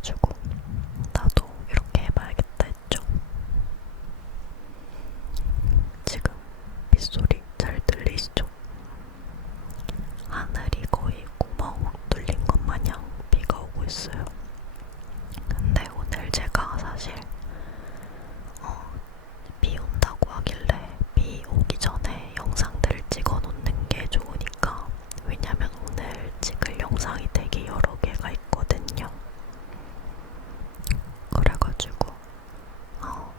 그래가지고 나도 이렇게 해봐야겠다 했죠. 지금 빗소리 잘 들리시죠? 하늘이 거의 구멍 뚫린 것 마냥 비가 오고 있어요. 근데 오늘 제가 사실 비 온다고 하길래 비 오기 전에 영상들을 찍어 놓는 게 좋으니까, 왜냐면 오늘 찍을 영상이 되게 여러 개가 있거든요. 그래가지고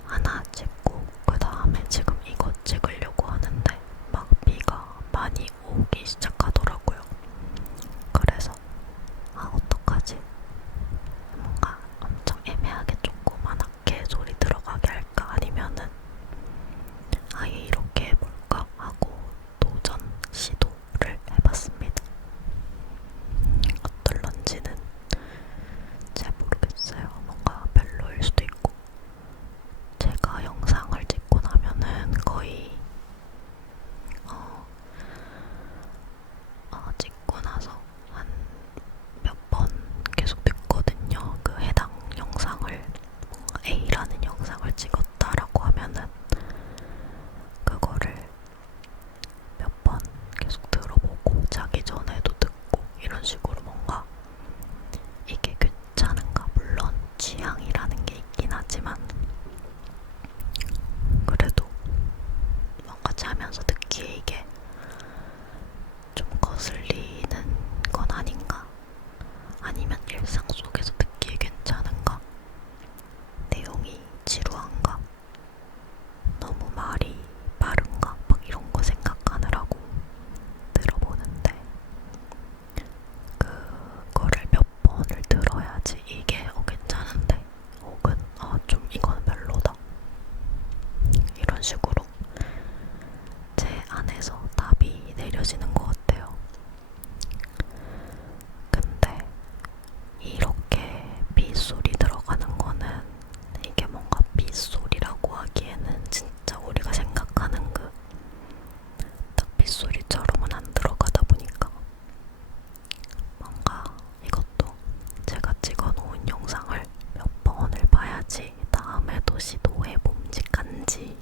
하나 찍고 그 다음에 지금 이거 찍으려고 하는데 막 비가 많이 오기 시작하더라고요. 그래서 어떡하지? 뭔가 엄청 애매하게 조그만하게 소리 들어가게 할까, 아니면은 아예 이렇게 해볼까 하고 도전 시도를 해봤습니다. 어떨런지는 잘 모르겠어요. 뭔가 별로일 수도 있고. 제가 영상을 찍고 나면은 거의 찍고 나서 한 몇 번 계속 듣거든요. 그 해당 영상을, 뭔가 A라는 영상을 찍었다라고 하면은 그거를 몇 번 계속 들어보고 자기 전에도 듣고 이런 식으로 뭔가 이게 괜찮은가, 물론 취향이라는 게 있긴 하지만 그래도 뭔가 자면서 듣기에 이게 좀 거슬리는 건 아닌가? 아니면 일상 속에서 듣기에 괜찮은가? 내용이 지루한가? 너무 말이 빠른가? 막 이런 거 생각하느라고 들어보는데, 그거를 몇 번을 들어야지 이게 괜찮은데, 혹은 좀 이거는 별로다, 이런 식으로 제 안에서 답이 내려지는 것 같아요. 근데 이렇게 빗소리 들어가는 거는, 이게 뭔가 빗소리라고 하기에는 진짜 우리가 생각하는 그 딱 빗소리처럼은 안 들어가다 보니까 뭔가 이것도 제가 찍어놓은 영상을 몇 번을 봐야지 다음에도 시도해 봄직한지,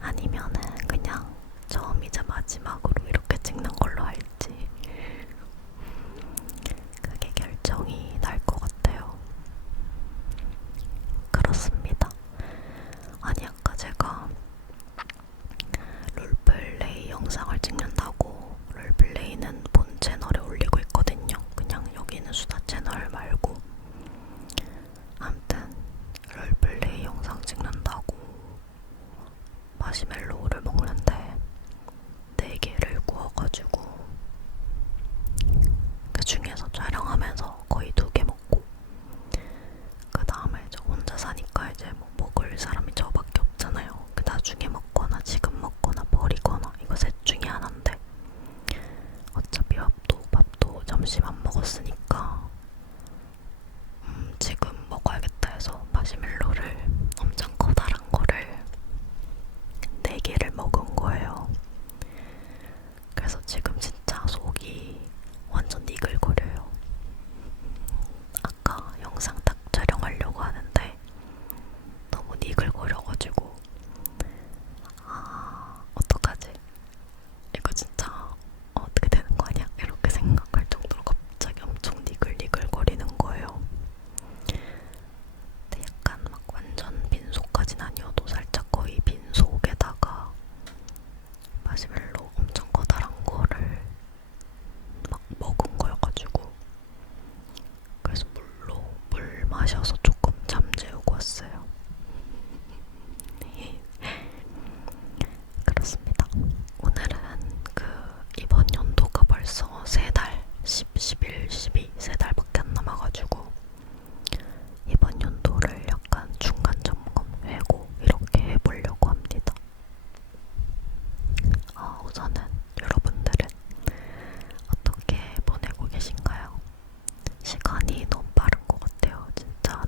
아니면은 그냥 처음이자 마지막으로 이렇게 찍는 걸로 할지, 그게 결정이 날 것 같아요. 그렇습니다. 아니, 아까 제가 롤플레이 영상을 찍는다고, 롤플레이는 본 채널에 올리고 있거든요. 그냥 여기는 수다 채널 말고. 아무튼 롤플레이 영상 찍는다고 마시멜로우를 먹는데 4개를 구워가지고 그 중에서 촬영하면서 거의 2개 먹고, 그 다음에 저 혼자 사니까 이제 뭐 먹을 사람이 저밖에 없잖아요. 그 나중에 먹거나 지금 먹거나 버리거나 이거 셋 중에 하나인데, 어차피 밥도 점심 안 먹었으니까 지금 먹어야겠다 해서 마시멜로를 엄청 커다란 거를 4개를 먹은 거예요. 그래서 지금 진짜 속이 완전 니글거려요. 아까 영상 딱 촬영하려고 하는데 너무 니글거려가지고 어떡하지? 이거 진짜 어떻게 되는 거 아니야? 이렇게 생각할 정도로 갑자기 엄청 니글니글거리는 거예요. 근데 약간 막 완전 빈속까진 아니어도 살짝 거의 빈속에다가 마시멜로 엄청 커다란 거를 막 먹은 거여가지고, 그래서 물 마셔서 조금 잠재우고 왔어요. 그렇습니다. 오늘은 이번 연도가 벌써 3달, 11, 12, 3달밖에 안 남아가지고 이번 연도를 약간 중간 점검, 회고 이렇게 해보려고 합니다. 우선은 여러분들은 어떻게 보내고 계신가요? 시간이 너무 빠른 것 같아요. 진짜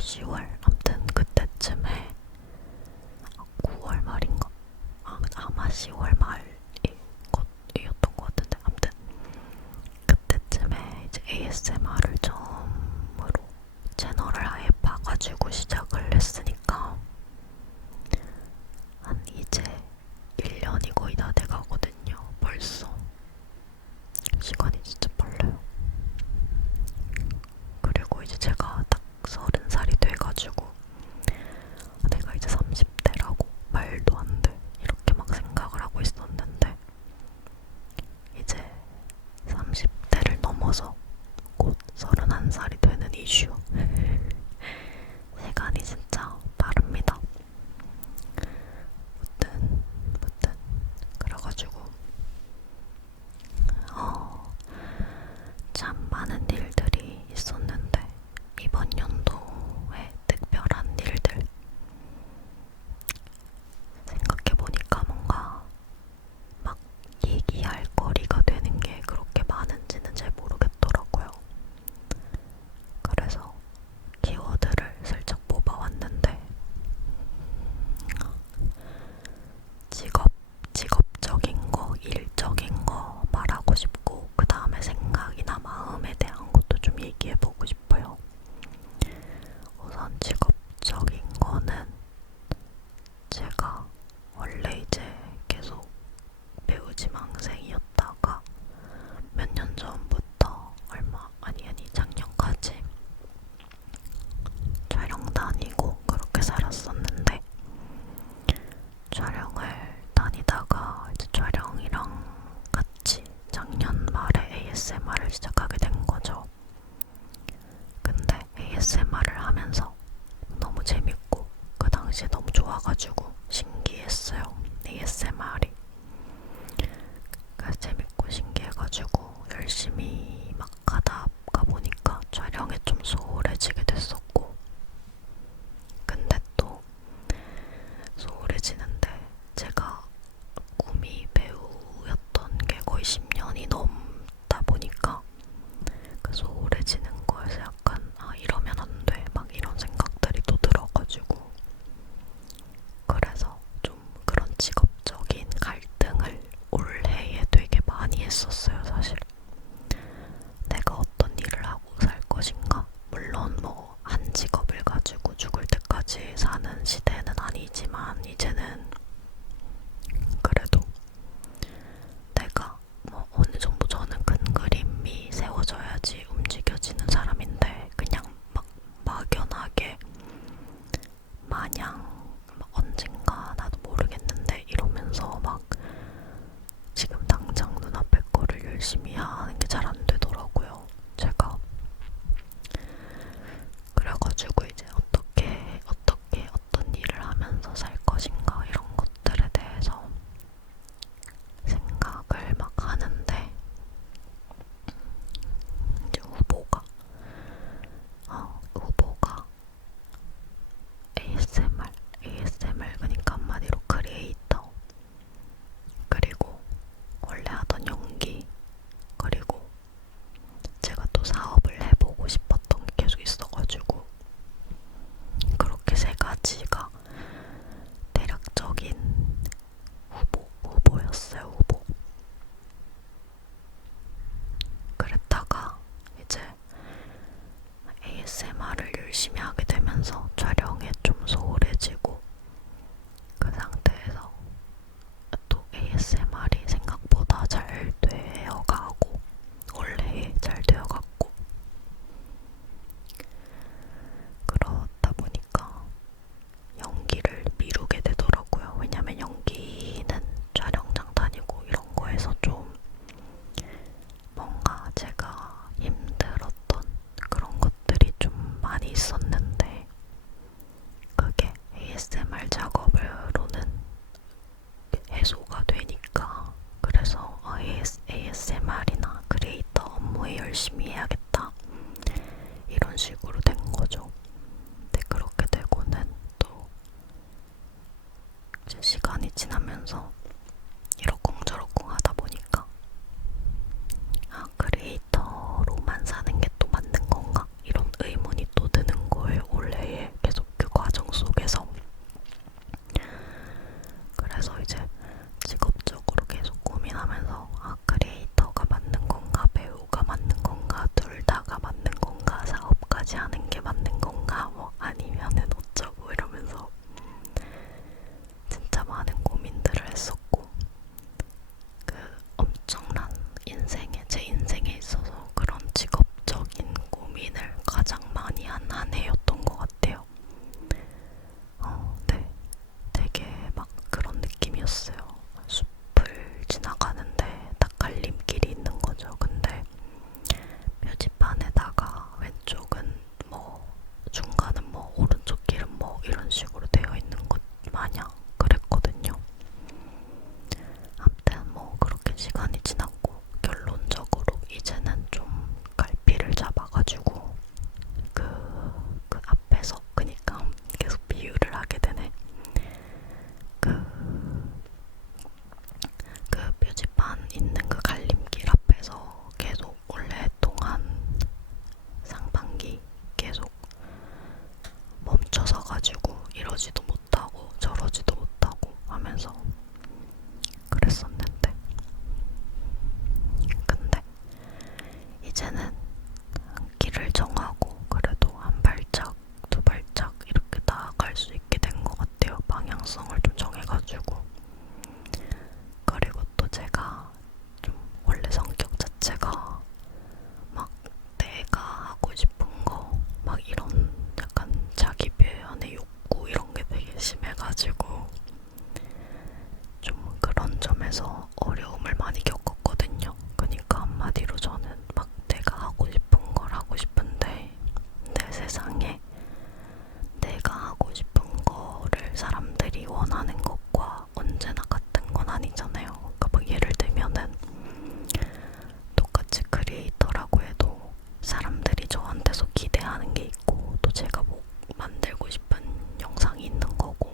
10월 아무튼 그때쯤에 9월 말인가? 아마 10월 말이었던 것 같은데 아무튼 그때쯤에 이제 ASMR을 처음으로 채널을 아예 봐가지고 시작을 했으니까 한 이제 1년이 거의 다 돼가거든요. 벌써 시간이 진짜 빨라요. 그리고 이제 제가 딱 30살이 돼가지고 내가 이제 30대라고 말도 안 돼. 이렇게 막 생각을 하고 있었는데 이제 30대를 넘어서 곧 31살이 되는 이슈. 시간이 진짜 빠릅니다. 무튼 그래가지고 참 많은 일들이 있었는데 이번 연도에 특별한 일들 생각해보니까 뭔가 막 얘기할 거리가 되는 게 그렇게 많은지는 잘 모르겠더라고요. 그래서 키워드를 슬쩍 뽑아왔는데 직업적인 거, 일적인 거 말하고 싶고 그 다음에 생각이나 마음에 대한 것도 좀 얘기해보고 싶어요. 우선 직업적인 거는 제가 원래 이제 계속 배우지망생이었다가 몇 년 전부터 작년까지 촬영 다니고 그렇게 살았었는데 촬영을 다니다가 이제 촬영이랑 같이 작년 말에 ASMR을 시작하게 된 거죠. 근데 ASMR을 하면서 너무 재밌고 그 당시에 너무 좋아가지고 신기했어요. ASMR이. 그래서 재밌고 신기해가지고 열심히 막 가다 보니까 촬영에 좀 소홀해지게 됐었고 근데 또 소홀해지는데 제가 꿈이 배우였던 게 거의 10년이 넘다 보니까 그 소홀해지는 거에서 약간 이러면 안 돼 막 이런 생각들이 또 들어가지고 그래서 좀 그런 직업적인 갈등을 올해에 되게 많이 했었어요. 사실 내가 어떤 일을 하고 살 것인가, 물론 뭐 한 직업을 가지고 죽을 때까지 사는 시대는 아니지만 이제는 그래도 내가 뭐 어느 정도 저는 큰 그림이 세워져야지 움직여지는 사람인데 그냥 막 막연하게 마냥 막 언젠가 나도 모르겠는데 이러면서 막 지금 당장 눈앞의 거를 열심히 하는 게 잘 안 되더라고요. 제가 그래가지고 이제 어떻게 어떤 일을 하면서 살 것인가 이런 것들에 대해서 생각을 막 하는데 이제 후보가 ASMR 그러니까 한마디로 크리에이터 그리고 원래 하던 연기 그리고 제가 또 사업을 해보고 싶었던 게 계속 있어가지고 그렇게 세 가지가 대략적인 후보였어요. 후보. 그랬다가 이제 ASMR을 열심히 하게 되면서 촬영에 좀 소홀해지고 그 상태에서 또 ASMR이 생각보다 잘 되어가고 원래 잘 되어갔고 그러다 보니까 연기를 미루게 되더라고요. 왜냐면 연기는 촬영장 다니고 이런 거에서 좀 뭔가 제가 힘들었던 그런 것들이 좀 많이 있었는데 그게 ASMR 작업으로는 해소가 되니까 그래서 ASMR이나 크리에이터 업무에 열심히 해야겠다 이런 식으로 된 거죠. 근데 그렇게 되고는 또 이제 시간이 지나면서 이러쿵저러쿵 하다 보니까 크리에이터로만 사는 게 또 맞는 건가? 이런 의문이 또 드는 거예요. 올해에 바빠가지고 이러지도 못하고 저러지도 못하고 하면서 그랬었는데, 근데 이제는 길을 정하고 그래도 한 발짝 두 발짝 이렇게 나아갈 수 있게 된 것 같아요. 방향성을 좀 정해가지고. 그리고 또 제가 좀 원래 성격 자체가 막 내가 하고 싶은 거 막 이런 약간 자기 표현의 욕구 이런 게 되게 심해가지고 좀 그런 점에서 어려움을 많이 겪었거든요. 그러니까 한마디로 저는 막 내가 하고 싶은 걸 하고 싶은데 내 세상에 내가 하고 싶은 거를 사람들이 원하는 것과 언제나 같은 건 아니잖아요. 그러니까 막 예를 들면은 똑같이 크리에이터라고 해도 사람들이 저한테서 기대하는 게 있고 또 제가 뭐 만들고 싶은 영상이 있는 거고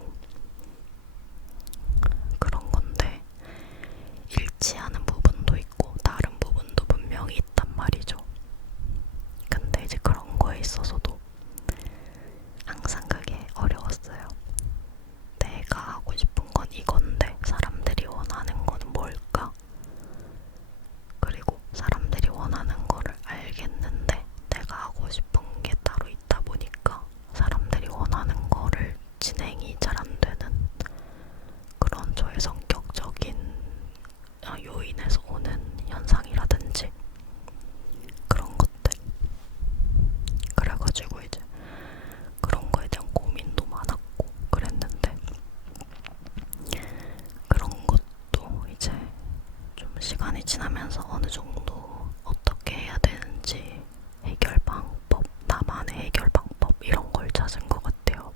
그런 건데 일치하는 부분도 있고 다른 부분도 분명히 있단 말이죠. 근데 이제 그런 거에 있어서도 항상 그게 어려웠어요. 내가 하고 싶은 건 이건데 사람들이 원하는 거는 뭘까? 그리고 사람들이 원하는 거를 알겠는데 내가 하고 싶은 게 따로 있다 보니까 사람들이 원하는 거를 진행이 잘 안 되는 그런 저의 성격적인 요인에서 오는 현상이라든지 그런 것들. 그래가지고 이제 그런 거에 대한 고민도 많았고 그랬는데 그런 것도 이제 좀 시간이 지나면서 어느 정도 어떻게 해야 되는지 해결 방법, 나만의 해결 방법 이런 걸 찾은 것 같아요.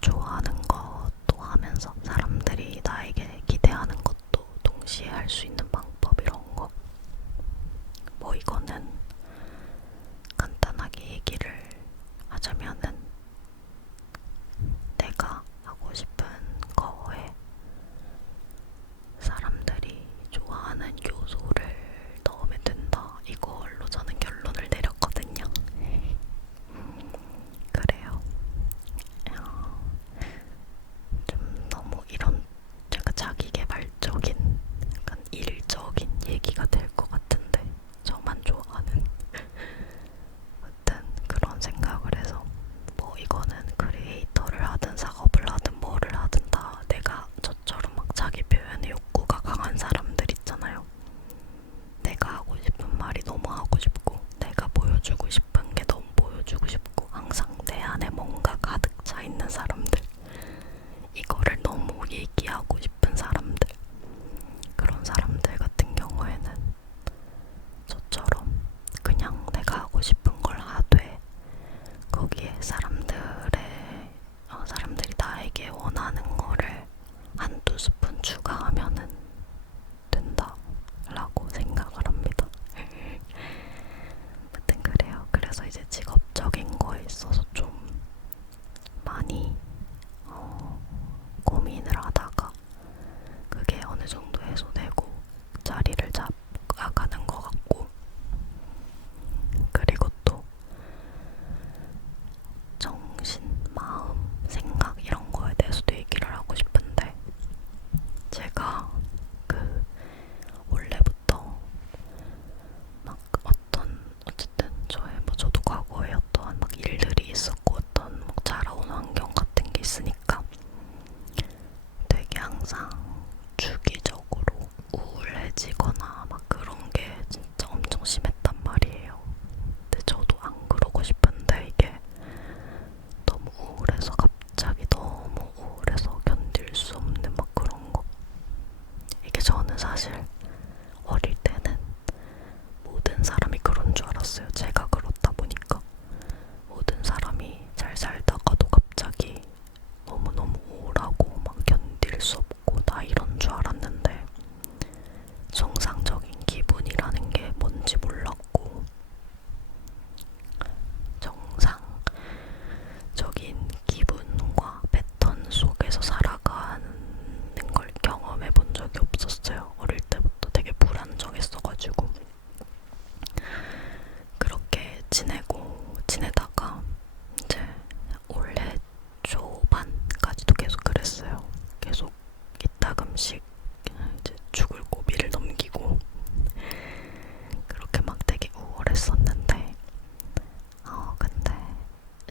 좋아하는 것도 하면서 사람들이 나에게 기대하는 것도 동시에 할 수 있는 방법 이런 거. 뭐 이거는 간단하게 얘기를 하자면은 내가 하고 싶은 거에 사람들이 좋아하는 요소를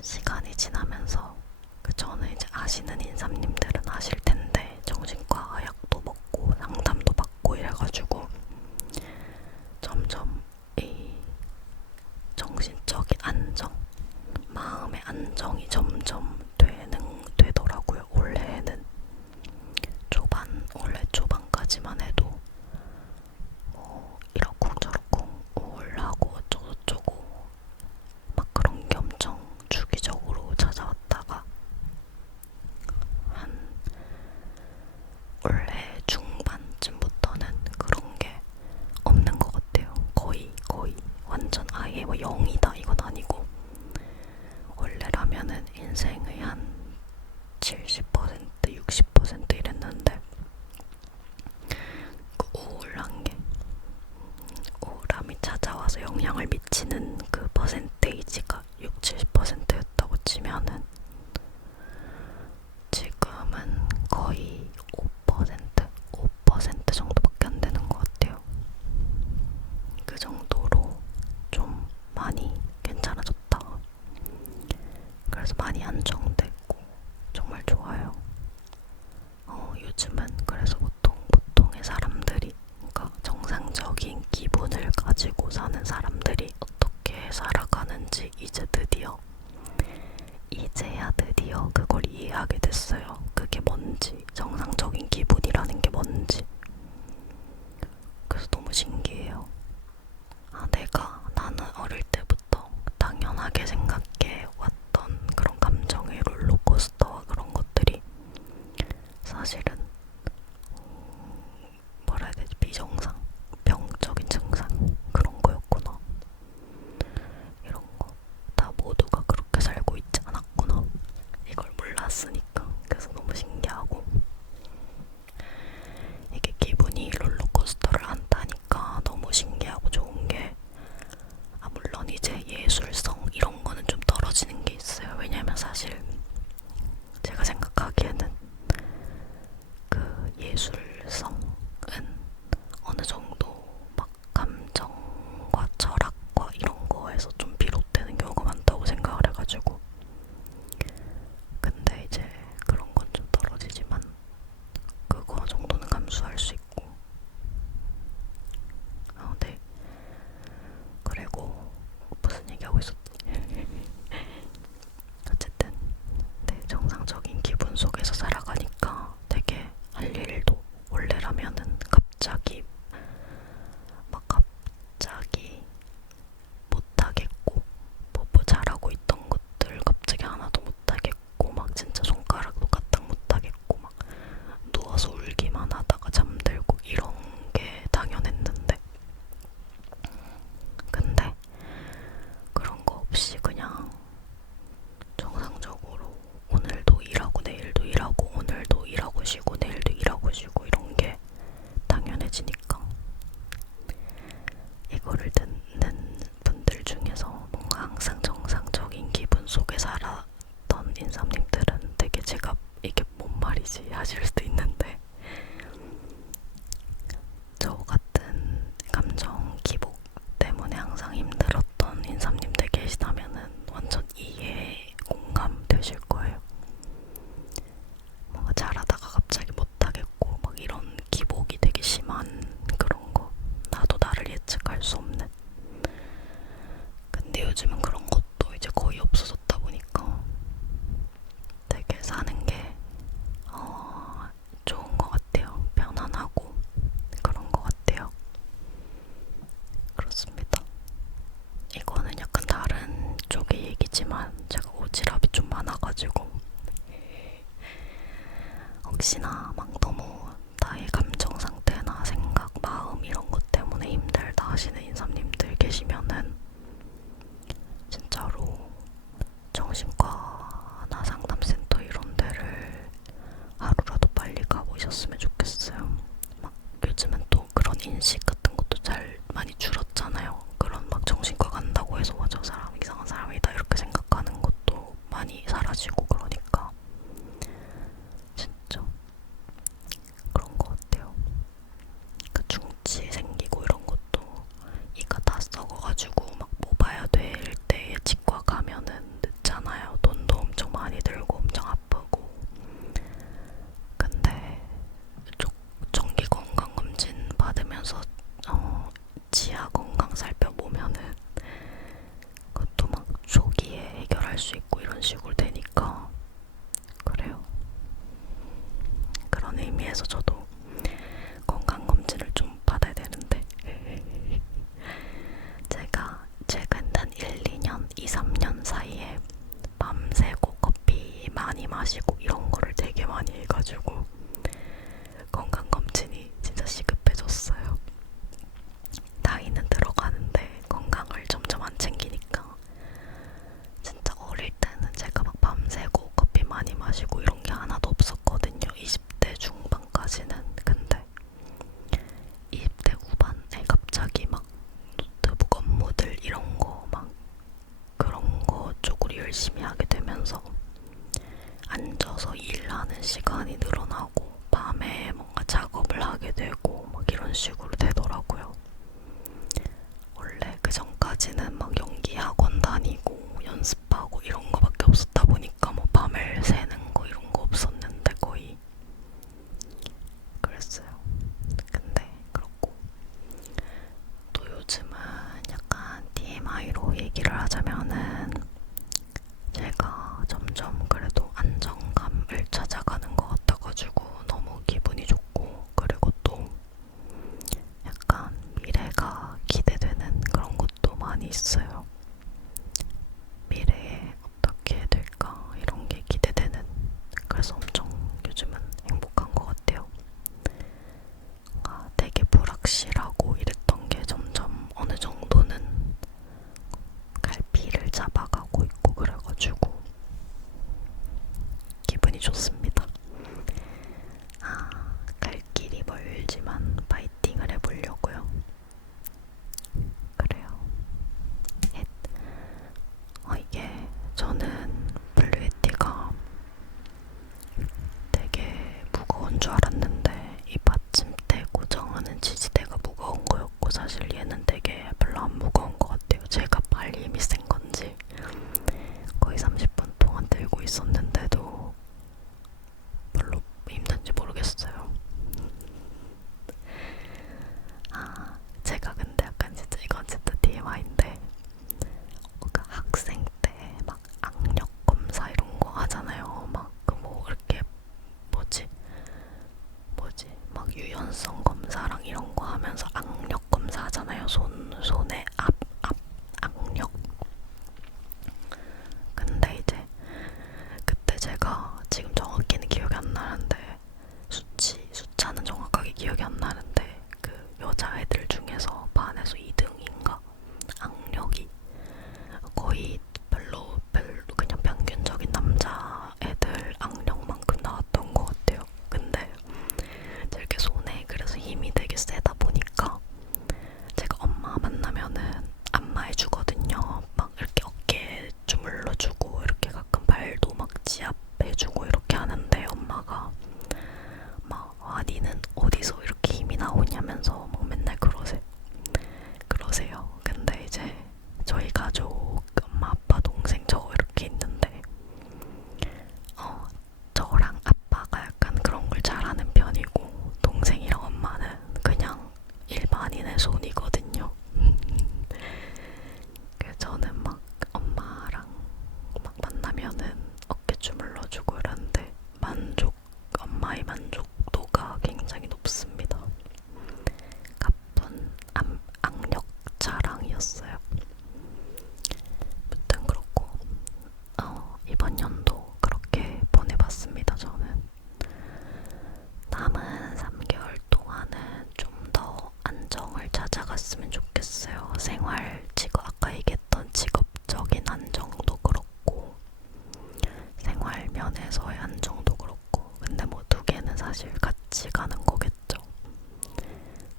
시간이 지나면서 저는 이제 아시는 인삼님들은 아실 텐데 정신과 약도 먹고 상담도 받고 이래가지고 점점 이 정신적인 안정, 마음의 안정이 점점 되더라고요. 올해는 원래 초반까지만 해도 이러쿵저러쿵 우울하고 어쩌고저쩌고 막 그런 게 엄청 주기적으로 찾아왔다가 한 올해 중반쯤부터는 그런 게 없는 것 같아요. 거의 완전 아예 뭐 0이다 이건 아니고 원래라면은 인생의 한 70%, 60% 이랬는데 그 우울함이 찾아와서 영향을 미치는 그 퍼센테이지가 6, 70%였다고 치면은 지금은 거의 5% 정도밖에 안 되는 것 같아요. 그 정도로 좀 많이 괜찮아졌다. 그래서 많이 안정됐고 정말 좋아요. 요즘은 그래서 보통의 사람들이, 그러니까 정상적인 기분을 가지고 사는 사람들이 어떻게 살아가는지 이제야 드디어 그걸 이해하게 됐어요. 그게 뭔지, 정상적인 기분이라는 게 뭔지. 그래서 너무 신기해요. 나는 어릴 때부터 당연하게 생각해 왔던 그런 감정의 롤러코스터와 그런 것들이 사실은 뭐라 해야 되지? 비정상, 병적인 증상 그런 거였구나. 이런 거 다 모두가 그렇게 살고 있지 않았구나. 이걸 몰랐으니까. 그래서 너무 신기하고 이게 기분이 롤러코스터를 안 타니까 너무 신기하고 좋은 게 물론 이제 예술성 이런 거는 좀 떨어지는 게 있어요. 왜냐면 사실 제가 생각하기에는 그 예술성은 어느 정도 막 감정과 철학과 이런 거에서 좀 비롯되는 경우가 많다고 생각을 해가지고 근데 이제 그런 건 좀 떨어지지만 그거 정도는 감수할 수 있고 네. 그리고 무슨 얘기하고 있었지? 어쨌든 네, 정상적인 기분 속에서 살아가니까 되게 할 일도 원래라면은 갑자기 못하겠고 뭐 잘하고 있던 것들 갑자기 하나도 못하겠고 막 진짜 손가락도 까딱 못하겠고 막 누워서 울기만 하다가 잠들고 이런 게 당연했는데 근데 그런 거 없이 그냥 정상적으로 오늘도 일하고 내일도 일하고 오늘도 일하고 쉬고 내일도 일하고 쉬고 이런 게 당연해지니까 이거를 듣는 분들 중에서 뭔가 항상 정상적인 기분 속에 살았던 인삼님들은 되게 제가 이게 뭔 말이지 하실 수도 있는데 저 같은 감정 기복 때문에 항상 힘들었던 인삼님들 계시다면은 완전 이해, 공감 되실 거예요. 뭔가 잘하다가 갑자기 못하겠고 막 이런 기복이 되게 심한 그런 거 나도 나를 예측할 수 없는 근데 요즘은 그런 것도 이제 거의 없어졌다 보니까 되게 사는 게 좋은 것 같아요. 편안하고 그런 것 같아요. 그렇습니다. 이거는 약간 다른 쪽의 얘기지만 제가 오지랖이 좀 많아가지고 혹시나 막 너무 나의 감정 상태나 생각, 마음 이런 것 때문에 힘들다 하시는 인삼님들 계시면은 진짜로 정신과나 상담센터 이런 데를 하루라도 빨리 가보셨으면 좋겠어요. 막 요즘은 또 그런 인식 같은 것도 잘 많이 줄었잖아요. 그런 막 정신과 간다고 해서 저 사람 이상한 사람이다 이렇게 생각하는 것도 많이 사라지고 그러니까 진짜 그런 것 같아요. 그 중치 생기고 이런 것도 이가 다 썩어가지고 막 뭐 봐야 될 때에 치과 가면은 늦잖아요. 많이 마시고 이런 거를 되게 많이 해가지고 건강검진이 진짜 시급해졌어요. 나이는 들어가는데 건강을 점점 안 챙기니까. 진짜 어릴 때는 제가 막 밤새고 커피 많이 마시고 이런 게 하나도 없었거든요. 20대 중반까지는. 근데 20대 후반에 갑자기 막 노트북 업무들 이런 거 막 그런 거 쪽으로 열심히 하게 되면서 앉아서 일하는 시간이 늘어나고 밤에 뭔가 작업을 하게 되고 막 이런 식으로 되더라고요. 원래 그 전까지는 막 연기 학원 다니고 연습하고 이런 거밖에 없었다 보니까 뭐 밤을 새는 거 이런 거 없었는데 거의 그랬어요. 근데 그렇고 또 요즘은 약간 TMI로 얘기를 하자면은 제가 점점 그래도 안정감을 찾아가는 것 같아가지고 너무 기분이 좋고, 그리고 또 약간 미래가 기대되는 그런 것도 많이 있어요. 미래에 어떻게 될까 이런 게 기대되는, 그래서 엄청 요즘은 행복한 것 같아요. 되게 불확실하고 이랬던 게 점점 어느 정도는 갈피를 잡아가고 있고 그래가지고 기분이 좋습니다. 갈 길이 멀지만 파이팅을 해보려고요. 그래요. 이게 저는 블루에티가 되게 무거운 줄 알았는데 이 받침대 고정하는 지지대가 무거운 거였고, 사실 얘는 되게 별로 안 무거운 것 같아요. 제가 발이 힘이 센 건지 거의 30분 동안 들고 있었는데도 별로 힘든지 모르겠어요. 제가 근데 약간 진짜 이건 진짜 TMI인데 그 학생 때 막 악력 검사 이런 거 하잖아요. 막 그 뭐 이렇게 뭐지 막 유연성 검사랑 이런 거 하면서 악력 검사 하잖아요. 손의 앞 악력. 근데 이제 그때 제가 지금 정확히는 기억이 안 나는데 숫자는 정확하게 기억이 안 나는데 그 여자애들 중에서 반에서 2등인가 악력이 거의 별로 그냥 평균적인 남자애들 악력만큼 나왔던 것 같아요. 근데 제 이렇게 손에 그래서 힘이 되게 세다 보니까 제가 엄마 만나면은 안마해주거든요. 막 이렇게 어깨에 주물러주고 이렇게 가끔 발도 막 지압해주고 이렇게 하는데 엄마가 막 니는 어디서 이렇게 힘이 나오냐면서 막 맨날 그러세요. 근데 이제 저희 가족 엄마 아빠 동생 저 이렇게 있는데 저랑 아빠가 약간 그런 걸 잘하는 편이고 동생이랑 엄마는 그냥 일반인의 손이거든요. 그래서 저는 막 엄마랑 막 만나면은 어깨 주물러주고 이러는데 엄마의 만족도가 굉장히 높습니다. 가쁜 악력 자랑이었어요. 무튼 그렇고 이번 연도 그렇게 보내봤습니다. 저는 남은 3개월 동안은 좀 더 안정을 찾아갔으면 좋겠어요. 아까 얘기했던 직업적인 안정도 그렇고 생활 면에서의 안정도 그렇고, 근데 뭐 두 개는 사실 같이 가는 거겠죠.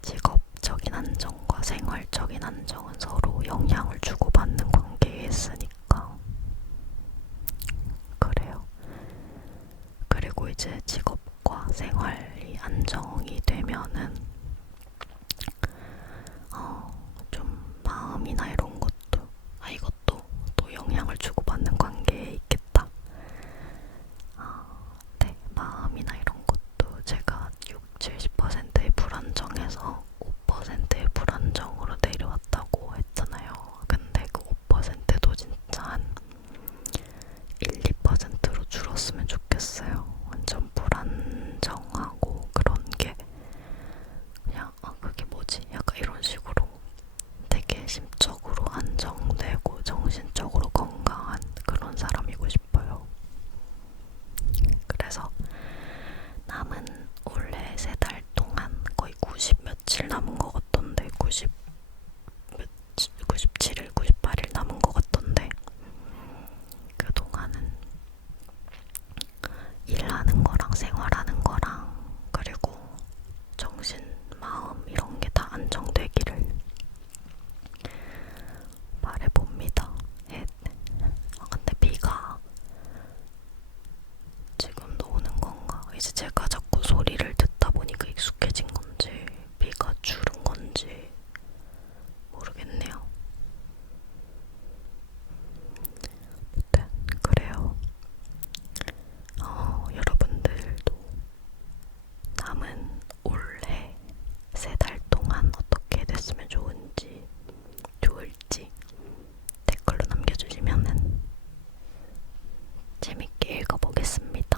직업적인 안정과 생활적인 안정은 서로 영향을 주고받는 관계에 있으니까 그래요. 그리고 이제 직업과 생활이 안정이 되면은 좀 마음이나 이런 것도 이것도 또 영향을 주고받는 관계에 있겠다. 네, 마음이나 이런 것도 제가 70%의 불안정에서 5%의 불안정으로 내려왔다고 했잖아요. 근데 그 5%도 진짜 한 1~2%로 줄었으면 좋겠어요. 완전 불안정하고 그런 게 읽어보겠습니다.